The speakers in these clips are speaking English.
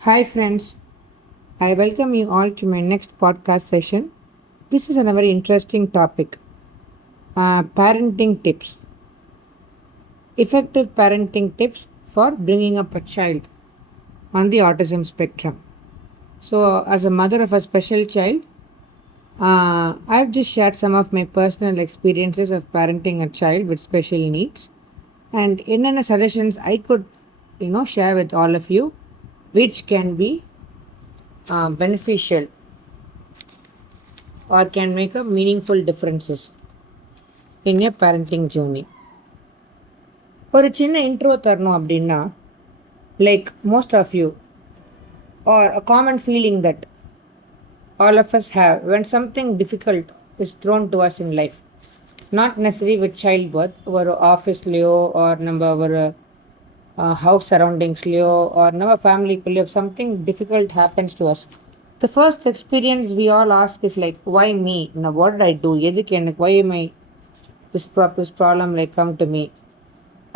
Hi, friends. I welcome you all to my next podcast session. This is a very interesting topic, parenting tips. Effective parenting tips for bringing up a child on the autism spectrum. So, as a mother of a special child, I've just shared some of my personal experiences of parenting a child with special needs and in suggestions I could, share with all of you, which can be beneficial or can make a meaningful differences in your parenting journey. ஒரு சின்ன intro தரணும் அப்படின்னா like most of you are a common feeling that all of us have when something difficult is thrown to us in life, not necessarily with childbirth, ஒரு ஆஃபீஸ்லேயோ R நம்ம ஒரு house சரௌண்டிங்ஸ்லேயோ or நம்ம ஃபேமிலிக்குள்ளேயோ something difficult happens to us. The first experience we all ask is like why me, நான் what I do, எதுக்கு எனக்கு, why my this problem like come to me,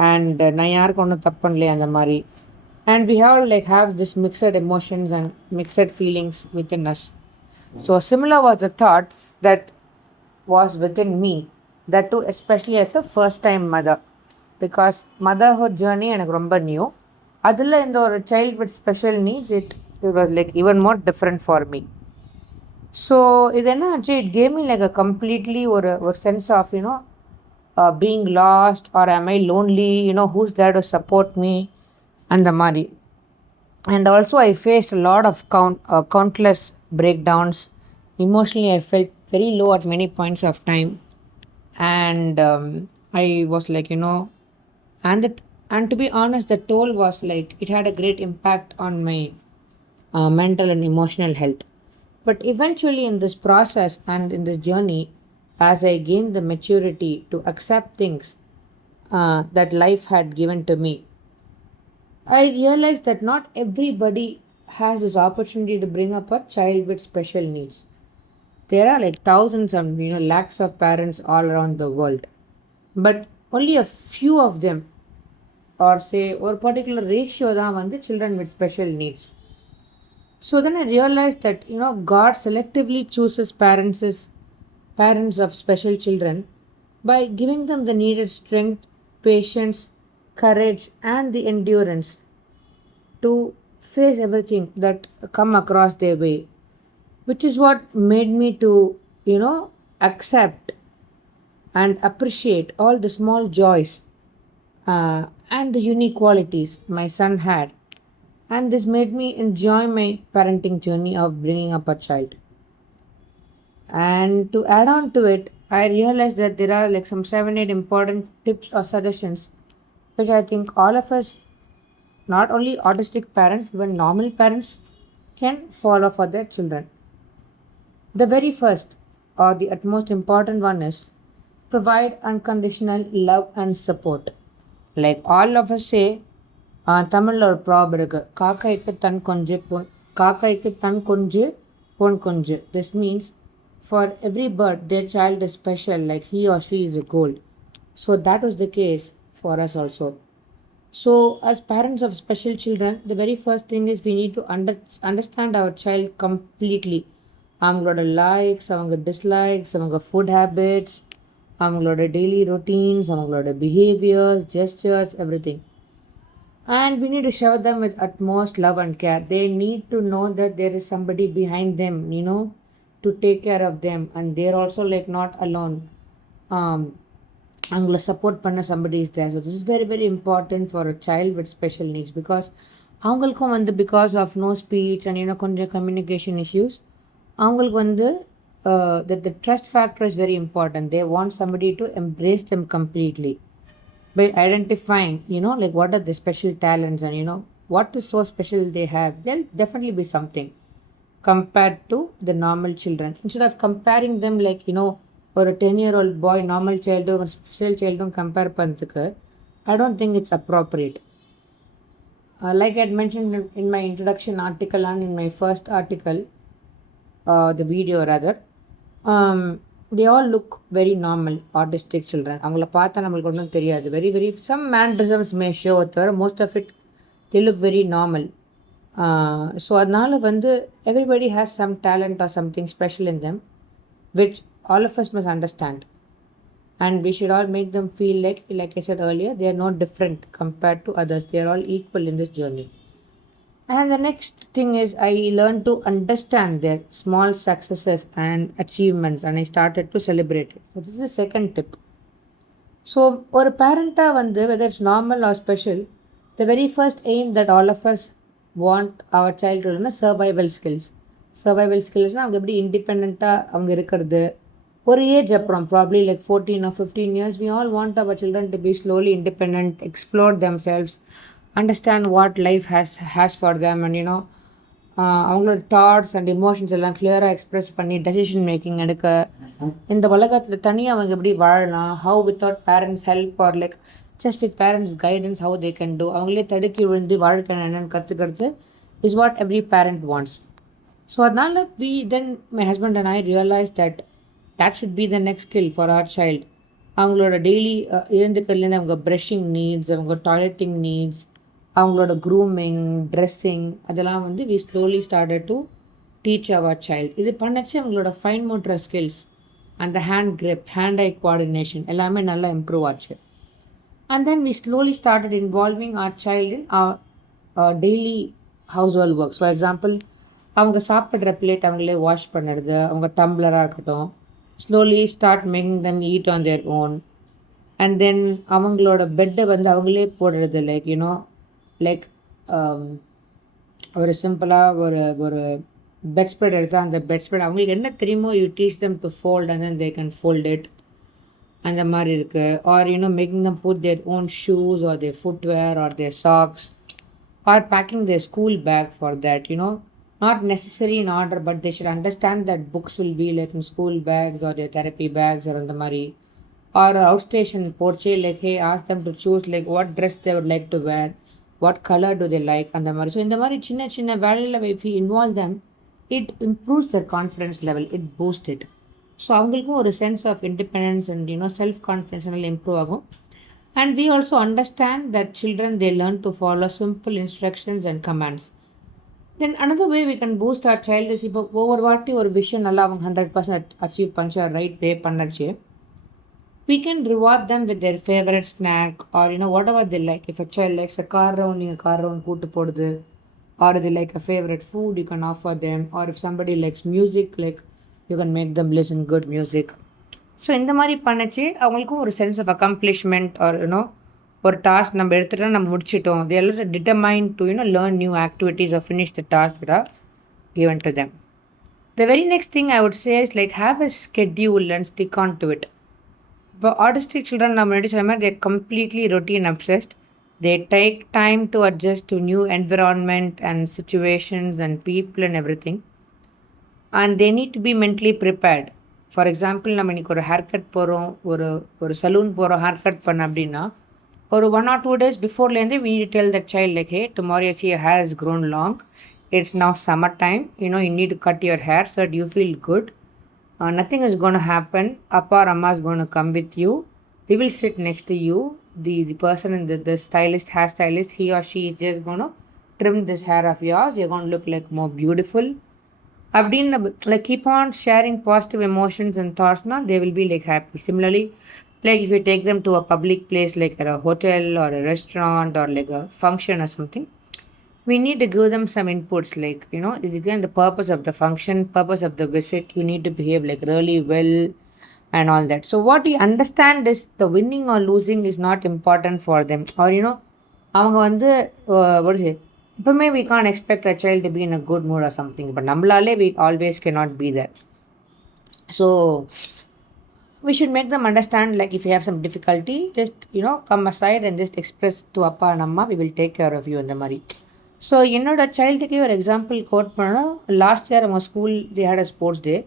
and நான் யாருக்கு ஒன்றும் தப்பு பண்ணலையே அந்த மாதிரி. And we have this mixed emotions and mixed feelings within us. So similar was the thought that was within me, that too especially as a first time mother, because motherhood journey எனக்கு ரொம்ப new. அதில் இந்த ஒரு child with special needs, it was like even more different for me. So இது என்ன ஆச்சு, it gave me like a completely ஒரு sense of being lost, or am I lonely, who's there to support me அந்த மாதிரி. And also I faced a lot of countless breakdowns. Emotionally I felt very low at many points of time, and I was like, and to be honest, the toll was like it had a great impact on my mental and emotional health. But eventually in this process and in this journey, as I gained the maturity to accept things that life had given to me, I realized that not everybody has this opportunity to bring up a child with special needs. There are like thousands and lakhs of parents all around the world, but only a few of them, or say or particular ratio தான் வந்து children with special needs. So then I realized that God selectively chooses parents of special children by giving them the needed strength, patience, courage, and the endurance to face everything that come across their way, which is what made me to accept and appreciate all the small joys and the unique qualities my son had, and this made me enjoy my parenting journey of bringing up a child. And to add on to it, I realized that there are like some 7-8 important tips or suggestions which I think all of us, not only autistic parents, even normal parents, can follow for their children. The very first or the utmost important one is provide unconditional love and support. Like all of us say, தமிழில் ஒரு prop இருக்குது, காக்காய்க்கு தன் கொஞ்சு பொன் கொஞ்சு. This means for every bird their child is special, like he or she is a gold. So that was the case for us also. So as parents of special children, the very first thing is we need to understand our child completely. அவங்களோட likes, அவங்க dislikes, அவங்க food habits, அவங்களோட daily routines, அவங்களோட behaviours, gestures, everything. And we need to shower them with utmost love and care. They need to know that there is somebody behind them, to take care of them, and they're also like not alone. அவங்கள support பண்ண somebody is there. So this is very very important for a child with special needs, because அவங்களுக்கும் வந்து because of no speech and கொஞ்சம் communication issues, அவங்களுக்கு வந்து that the trust factor is very important. They want somebody to embrace them completely by identifying like what are the special talents and what is so special they have. There'll definitely be something compared to the normal children. Instead of comparing them like or a 10-year-old boy, normal child or special child compare பண்றதுக்கு, I don't think it's appropriate. Like I had mentioned in my introduction article and in my first article, the video rather, they all look very normal, autistic children. அவங்கள பார்த்தா நம்மளுக்கு ஒன்றும் தெரியாது. Very very some mannerisms may show, most of it they look very normal. So அதனால் வந்து everybody has some talent or something special in them which all of us must understand, and we should all make them feel like I said earlier, they are not different compared to others, they are all equal in this journey. And the next thing is I learned to understand their small successes and achievements, and I started to celebrate it. So this is the second tip. So ஒரு பேரண்ட்டாக வந்து whether it's normal or special, the very first aim that all of us want our சைல்டுஹுட்னா survival ஸ்கில்ஸ்னால் அவங்க எப்படி இண்டிபெண்ட்டாக அவங்க இருக்கிறது. ஒரு ஏஜ் அப்புறம் probably like 14 or 15 years we all want our children to be slowly independent, explore themselves, understand what life has for them, and அவங்களோட தாட்ஸ் அண்ட் எமோஷன்ஸ் எல்லாம் கிளியராக எக்ஸ்ப்ரெஸ் பண்ணி டெசிஷன் மேக்கிங் எடுக்க, இந்த உலகத்தில் தனியாக அவங்க எப்படி வாழலாம், how without parents help or like just with parents guidance how they can do, அவங்களே தடுக்கி விழுந்து வாழ்க்கை என்னென்னு கற்றுக்கிறது is what every parent wants. So அதனால் my husband and I realise that should be the next skill for our child. அவங்களோட daily எழுந்துக்கிறதுலேருந்து அவங்க ப்ரஷிங் நீட்ஸ், அவங்க டாய்லெட்டிங் நீட்ஸ், அவங்களோட க்ரூமிங், ட்ரெஸ்ஸிங், அதெல்லாம் வந்து we slowly started to teach our child. இது பண்ணச்சு அவங்களோட ஃபைன் மோட்டர் ஸ்கில்ஸ், அந்த hand grip, hand eye coordination எல்லாமே நல்லா இம்ப்ரூவ் ஆச்சு. And then we slowly started involving our child in daily household works. For example, அவங்க சாப்பிட்ற plate அவங்களே வாஷ் பண்ணுறது, அவங்க டம்ளராக இருக்கட்டும், slowly start making them eat on their own. And then அவங்களோட பெட்டை வந்து அவங்களே போடுறது, லைக் ஒரு சிம்பிளாக ஒரு பெட் ஸ்ப்ரெட் எடுத்தால் அந்த பெட் ஸ்ப்ரெட் அவங்களுக்கு என்ன தெரியுமோ you teach them to fold and then they can fold it, அந்த மாதிரி இருக்குது. Or making them put their own shoes or their footwear or their socks or packing their school bag for that. Not necessary in order, but they should understand that books will be like in school bags or their therapy bags or on the mari, or outstation porche, like hey, ask them to choose like what dress they would like to wear, what color do they like, and the mari. So in the mari chinna value, if we involve them, it improves their confidence level, it boosts it. So avangalukku or sense of independence and self confidence will improve agum. And we also understand that children, they learn to follow simple instructions and commands. Then another way we can boost our child is இப்போ ஒவ்வொரு வாட்டி ஒரு விஷயம் நல்லா அவங்க 100% achieve பண்ணிச்சு, right way பண்ணச்சு, we can reward them with their favorite snack or whatever they like. If a child likes a car round, நீங்கள் car round கூட்டு போடுது, or they like a favorite food, you can offer them, or if somebody likes music, like you can make them listen good music. So இந்த மாதிரி பண்ணச்சு அவங்களுக்கும் ஒரு sense of accomplishment R ஒரு task நம்ம எடுத்துகிட்டா நம்ம முடிச்சிட்டோம். They are determined to learn new activities or finish the tasks that are given to them. The very next thing I would say is like have a schedule and stick on to it. But autistic children, நம்ம முன்னாடி சொன்ன மாதிரி, they are completely routine obsessed. They take time to adjust to new environment and situations and people and everything, and they need to be mentally prepared. For example, நம்ம இன்றைக்கி ஒரு hair cut போகிறோம், ஒரு salon போகிறோம் hair cut பண்ண அப்படின்னா, ஒரு 1 or 2 days பிஃபோர்லேருந்தே we need to tell that child like hey, tomorrow you see your hair has grown long, it's now summer time, you need to cut your hair so that you feel good, nothing is going to happen, appa or amma is going to come with you, we will sit next to you, the person in the stylist, hair stylist, he or she is just going to trim this hair of yours, you're going to look like more beautiful. அப்படின்னு like keep on sharing positive emotions and thoughts, they will be like happy. Similarly, like if you take them to a public place like at a hotel or a restaurant or like a function or something, we need to give them some inputs like is again the purpose of the function, purpose of the visit, you need to behave like really well and all that. So what we understand is the winning or losing is not important for them, or அவங்க வந்து what is it, இப்போமே we can't expect a child to be in a good mood or something, but நம்மளாலே we always cannot be there. So we should make them understand like if you have some difficulty, just come aside and just express to appa and amma, we will take care of you இந்த மாதிரி. So என்னோட சைல்டுக்கே ஒரு example quote பண்ணோம். Last year அவங்க school they had a sports day.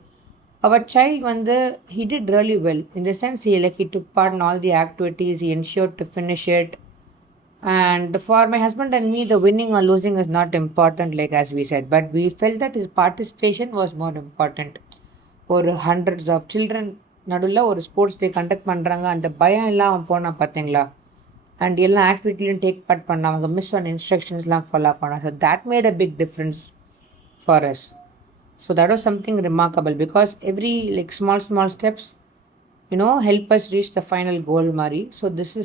அவர் child வந்து he did really well in the sense he took part in all the activities, he ensured to finish it. And for my husband and me, the winning or losing is not important like as we said, but we felt that his participation was more important. ஒரு hundreds of children நடுவில் ஒரு sports day conduct பண்ணுறாங்க, அந்த பயம் எல்லாம் அவன் போனான் பார்த்தீங்களா, அண்ட் எல்லா ஆக்டிவிட்டிலையும் டேக் பார்ட் பண்ண, அவங்க மிஸ் ஆன இன்ஸ்ட்ரக்ஷன்ஸ்லாம் ஃபாலோ பண்ண. So that made a big difference for us. So that was something remarkable because every like small steps help us reach the final goal மாதிரி. So this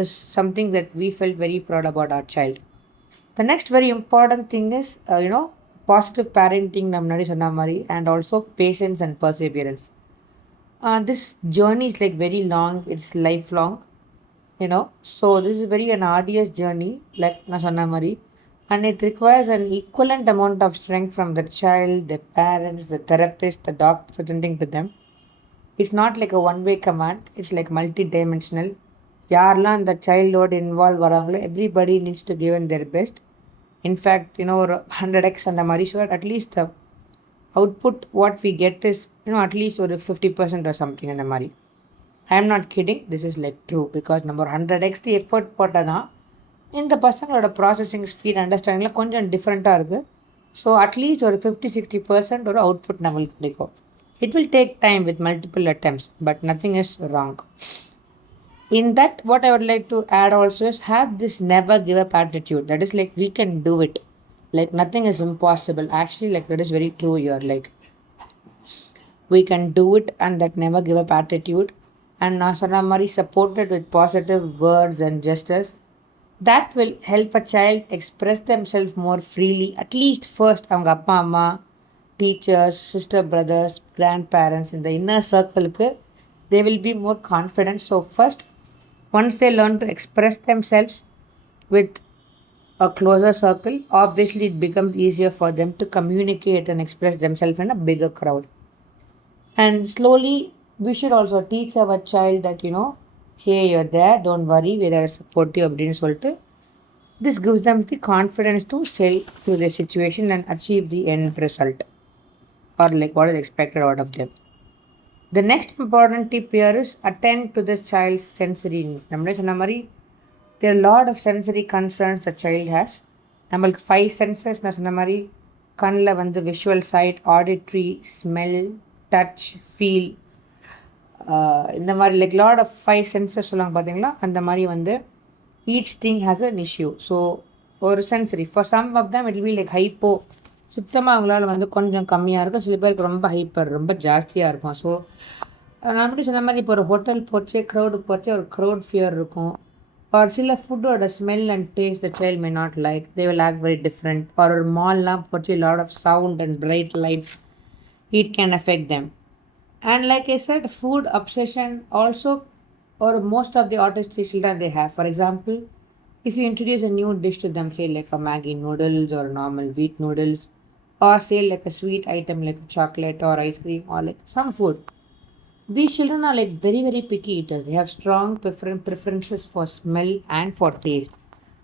is something that we felt very proud about our child. The next very important thing is positive parenting நம்ம முன்னாடி சொன்ன மாதிரி, and also patience and perseverance. This journey is like very long, it's lifelong, so this is very an arduous journey, like நான் சொன்ன மாதிரி, and it requires an equivalent amount of strength from the child, the parents, the therapist, the doctors attending to them. It's not like a one-way command, it's like multi-dimensional. யாரெல்லாம் அந்த சைல்டோட involve வராங்களோ everybody needs to give in their best. In fact, ஒரு 100x அந்த மாதிரி, so at least the output what we get is at least ஒரு 50% or something அந்த மாதிரி. I am not kidding, this is like true. Because நம்ம ஒரு 100x effort போட்டால் தான் இந்த பசங்களோட ப்ராசஸிங் ஸ்பீட் அண்டர்ஸ்டாண்டிங்கில் கொஞ்சம் டிஃப்ரெண்ட்டாக இருக்குது. ஸோ அட்லீஸ்ட் ஒரு 50-60% ஒரு அவுட்புட் நம்மளுக்கு கிடைக்கும். It will take time with multiple attempts, but nothing is wrong. In that, what I would like to add also is have this never give up attitude. That is like we can do it. Like nothing is impossible. Actually, like that is very true here. Like we can do it, and that never give up attitude. And Nasanamari supported with positive words and gestures. That will help a child express themselves more freely. At least first, அவங்க அப்பா அம்மா, teachers, sister, brothers, grandparents in the inner circle, they will be more confident. So first, once they learn to express themselves with a closer circle, obviously it becomes easier for them to communicate and express themselves in a bigger crowd. And slowly, we should also teach our child that, hey, you're there, don't worry, we are supportive அப்படின்னு சொல்லிட்டு. This gives them the confidence to sail through the situation and achieve the end result, or like what is expected out of them. The next important tip here is attend to the child's sensory needs. நம்மளே சொன்ன மாதிரி there are a lot of sensory concerns the child has. நம்மளுக்கு 5 senses நான் சொன்ன மாதிரி கண்ணில் வந்து visual sight, auditory, smell, touch, feel, இந்த மாதிரி லைக் லாட் ஆஃப் 5 சென்சஸ் சொல்லுவாங்க பார்த்தீங்களா. அந்த மாதிரி வந்து each thing has an issue. So ஒரு sensory for some of them it will be like hypo, சுத்தமாக அவங்களால வந்து கொஞ்சம் கம்மியாக இருக்கும். சில பேருக்கு ரொம்ப ஹைப்பர், ரொம்ப ஜாஸ்தியாக இருக்கும். ஸோ நான் மட்டும் சொன்ன மாதிரி இப்போ ஒரு ஹோட்டல் போச்சு, க்ரௌடு போச்சு, ஒரு க்ரௌட் ஃபியர் இருக்கும். ஒரு சில ஃபுட்டோட smell and taste the child may not like, they will act very different. ஒரு மால்லாம் போச்சு, lot of sound and bright lights, it can affect them. And like I said, food obsession also, or most of the autistic children they have. For example, if you introduce a new dish to them, say like a Maggi noodles or normal wheat noodles, or say like a sweet item like chocolate or ice cream or like some food, these children are like very very picky eaters. They have strong preferences for smell and for taste.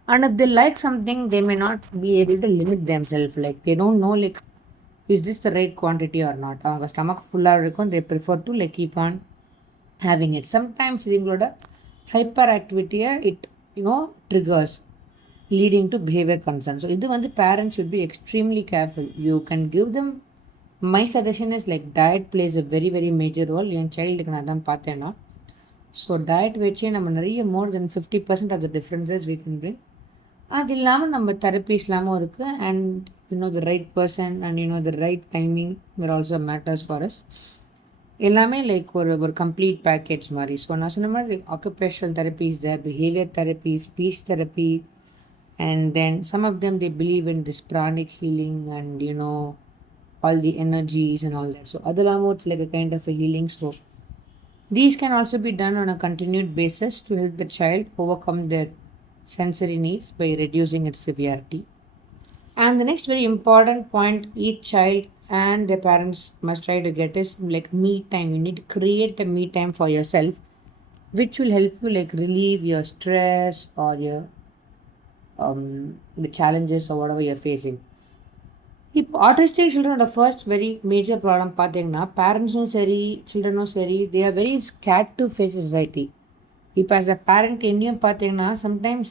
And if they like something, they may not be able to limit themselves. Like they don't know like, is this the right quantity or not? அவங்க stomach ஃபுல்லாக இருக்கும், they prefer to like keep on having it. Sometimes இவங்களோட hyper ஆக்டிவிட்டியை it triggers leading to behavior concerns. So இது வந்து parents should be extremely careful. You can give them, my suggestion is like diet plays a very very major role. என் சைல்டுக்கு நான் தான் பார்த்தேன்னா, so diet வச்சே நம்ம நிறைய more than 50% of the differences we can bring. அது இல்லாமல் நம்ம தெரப்பீஸ்லாமும் இருக்குது. And the right person and the right timing that also matters for us. எல்லாமே லைக் ஒரு கம்ப்ளீட் பேக்கேஜ் மாதிரி. ஸோ நான் சொன்ன மாதிரி occupational therapies, behaviour therapy, speech therapy, and then some of them they believe in this pranic healing and all the energies and all that. So adalamo it's like a kind of a healing. So these can also be done on a continued basis to help the child overcome their sensory needs by reducing its severity. And the next very important point each child and their parents must try to get is like me time. You need to create a me time for yourself, which will help you like relieve your stress or your the challenges or whatever you're facing. If autistic children are the first very major problem பார்த்தீங்கன்னா, பேரண்ட்ஸும் சரி சில்ட்ரனும் சரி, they are very scared to face society. இப்போ as a parent என்னையும் பார்த்தீங்கன்னா, sometimes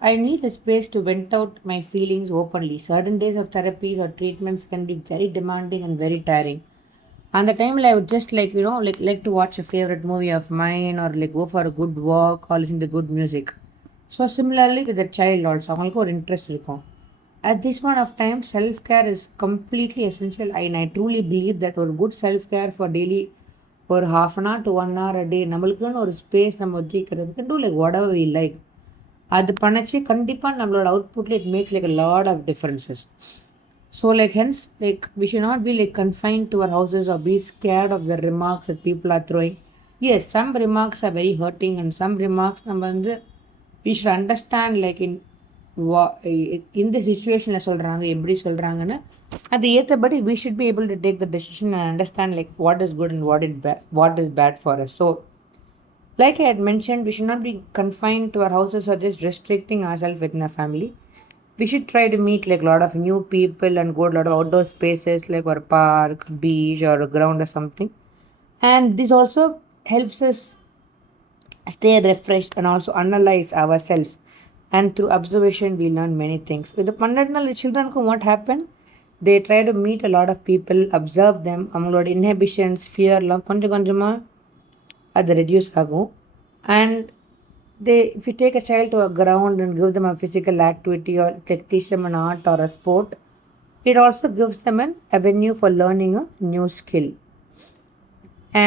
I need a space to vent out my feelings openly. Certain days of therapies or treatments can be very demanding and very tiring. And the time I would just like to watch a favorite movie of mine or like go for a good walk or listen to good music. So similarly with the child also, அவங்களுக்கு ஒரு interest இருக்கும். At this point of time, self-care is completely essential and I truly believe that ஒரு good self-care for daily ஒரு half an hour to 1 hour a day நம்மளுக்குன்னு ஒரு space நம்ம ஒதுக்கிறதுக்கு do like whatever we like. அது பண்ணச்சு கண்டிப்பாக நம்மளோட அவுட்புட்டில் it makes like a lot of differences. So like hence like we should not be like confined to our houses or be scared of the remarks that people are throwing. Yes, some remarks are very hurting and some remarks we should understand like in இந்த சுச்சுவேஷனில் சொல்கிறாங்க எப்படி சொல்கிறாங்கன்னு அது ஏற்றபடி we should be able to take the decision and understand like what is good and what is bad for us. So like I had mentioned, we should not be confined to our houses or just restricting ourselves within a family. We should try to meet like a lot of new people and go to a lot of outdoor spaces like or park, beach or a ground or something. And this also helps us stay refreshed and also analyze ourselves. And through observation, we learn many things. With the Pandadnal children, what happened? They try to meet a lot of people, observe them, அவங்களோட inhibitions, fearலாம் கொஞ்சம் கொஞ்சமாக அது reduce ஆகும். And if you take a child to a ground and give them a physical activity or teach them an art or a sport, it also gives them an avenue for learning a new skill.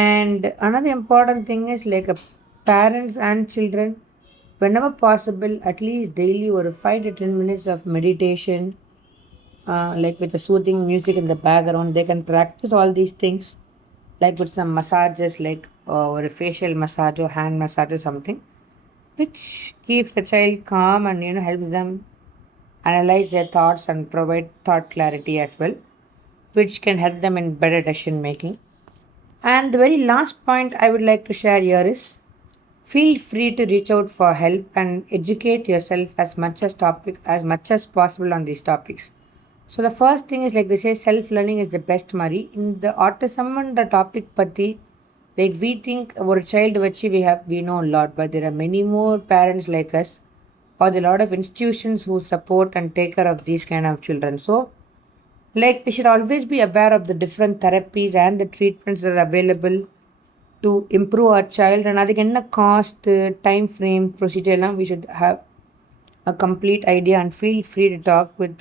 And another important thing is like parents and children, whenever possible, at least daily or 5 to 10 minutes of meditation, like with a soothing music in the background, they can practice all these things, like with some massages, like or a facial massage or hand massage or something, which keeps the child calm and helps them analyze their thoughts and provide thought clarity as well, which can help them in better decision making. And the very last point I would like to share here is feel free to reach out for help and educate yourself as much as possible on these topics. So the first thing is like they say self learning is the best mari in the autism and the topic patti. Like we think our child vachi we know a lot, but there are many more parents like us or there are a lot of institutions who support and take care of these kind of children. So like we should always be aware of the different therapies and the treatments that are available to improve our child, and அதுக்கு என்ன cost, time frame, procedure எல்லாம் we should have a complete idea and feel free to talk with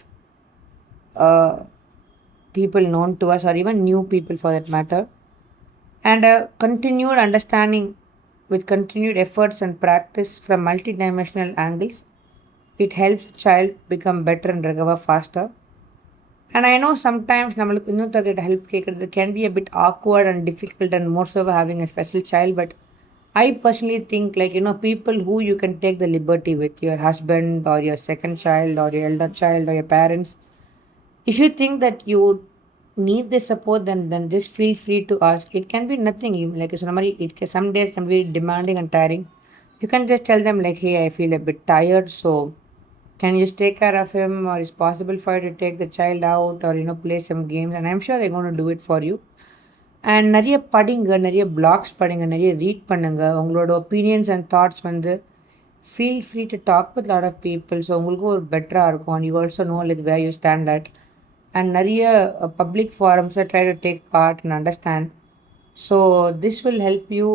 people known to us or even new people for that matter. And a continued understanding with continued efforts and practice from multidimensional angles, it helps the child become better and recover faster. And I know sometimes நம்மளுக்கு இன்னொருத்தர்கிட்ட help கேட்குறது can be a bit awkward and difficult and more so having a special child, but I personally think like people who you can take the liberty with, your husband or your second child or your elder child or your parents. If you think that you need the support, then just feel free to ask. It can be nothing. Like somebody, some days can be demanding and tiring. You can just tell them like, hey, I feel a bit tired, so can you just take care of him, or is possible for you to take the child out or play some games, and I'm sure they're going to do it for you. And நிறைய படிங்க, நிறைய blogs படிங்க, நிறைய read பண்ணுங்க. உங்களோட opinions and thoughts feel free to talk with a lot of people, so உங்களுக்கும் ஒரு பெட்டராக இருக்கும். And you also know like where you stand at. And நிறைய public forums try to take part and understand. So this will help you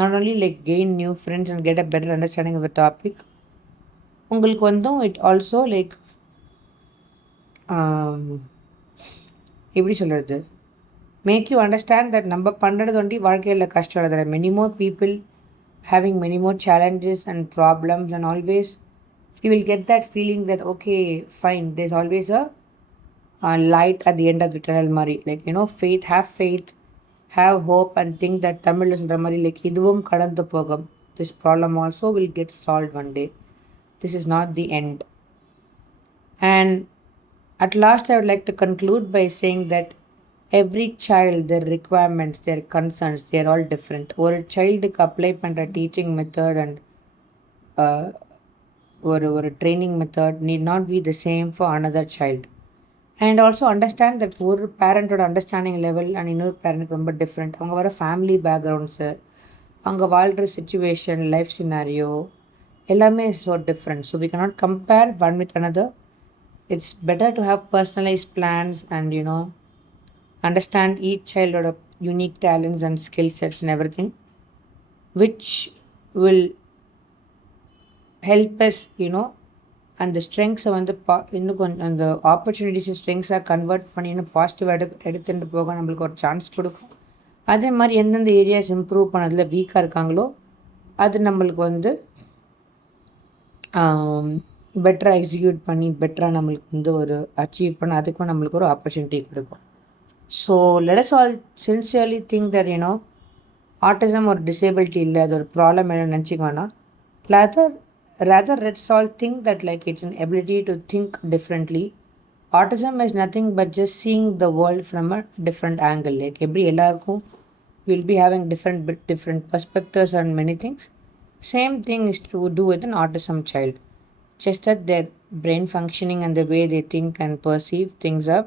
not only like gain new friends and get a better understanding of the topic. உங்களுக்கு it also like எப்படி சொல்கிறது, make you understand that நம்ம பண்ணுறது வாழ்க்கையில் கஷ்டம். There are many more people having many more challenges and problems, and always you will get that feeling that okay fine, there's always a light at the end of the tunnel mari, like faith, have hope, and think that Tamil சொல்ற மாதிரி like இதுவும் கடந்து போகும், this problem also will get solved one day, this is not the end. And at last I would like to conclude by saying that every child, their requirements, their concerns, they are all different. ஒரு சைல்டுக்கு apply பண்ணுற teaching method and ஒரு training method need not be the same for another child. And also understand that ஒரு பேரண்ட்டோட understanding level and இன்னொரு பேரண்ட்டுக்கு ரொம்ப different. அவங்க வர family backgrounds, அவங்க வாழ்கிற சுச்சுவேஷன், லைஃப் சினாரியோ எல்லாமே is so different. So we cannot compare one with another. It's better to have personalized plans and understand each child's unique talents and skill sets and everything, which will help us, அந்த ஸ்ட்ரெங்க்ஸை வந்து இன்னும் கொஞ்சம் அந்த opportunities ஸ்ட்ரெங்க்ஸாக convert பண்ணி இன்னும் positive எடுத்துகிட்டு போக நம்மளுக்கு ஒரு சான்ஸ் கொடுக்கும். அதே மாதிரி எந்தெந்த ஏரியாஸ் இம்ப்ரூவ் பண்ணதில் வீக்காக இருக்காங்களோ அது நம்மளுக்கு வந்து பெட்டராக எக்ஸிக்யூட் பண்ணி பெட்டராக நம்மளுக்கு வந்து ஒரு அச்சீவ் பண்ண அதுக்கும் நம்மளுக்கு ஒரு ஆப்பர்ச்சுனிட்டி கொடுக்கும். So let us all sincerely think that autism ஒரு டிசேபிலிட்டி இல்லை, அது ஒரு ப்ராப்ளம் என்ன நினச்சிக்க வேணாம். Rather let's all think that it's an ability to think differently. Autism is nothing but just seeing the world from a different angle. Every ellarkum will be having different perspectives on many things. Same thing is to do with an autism child. Just that their brain functioning and the way they think and perceive things are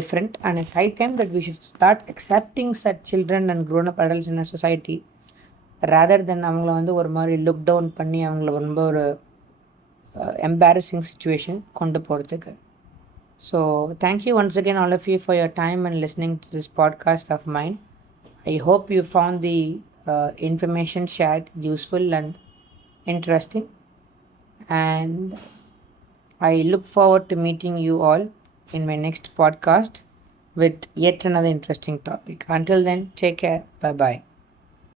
different, and it's high time that we should start accepting such children and grown-up adults in a society rather than அவங்கள வந்து ஒரு மாதிரி look down பண்ணி அவங்கள ரொம்ப ஒரு embarrassing situation கொண்டு போகிறதுக்கு. So thank you once again all of you for your time and listening to this podcast of mind. I hope you found the information shared useful and interesting, and I look forward to meeting you all in my next podcast with yet another interesting topic. Until then, take care. Bye bye.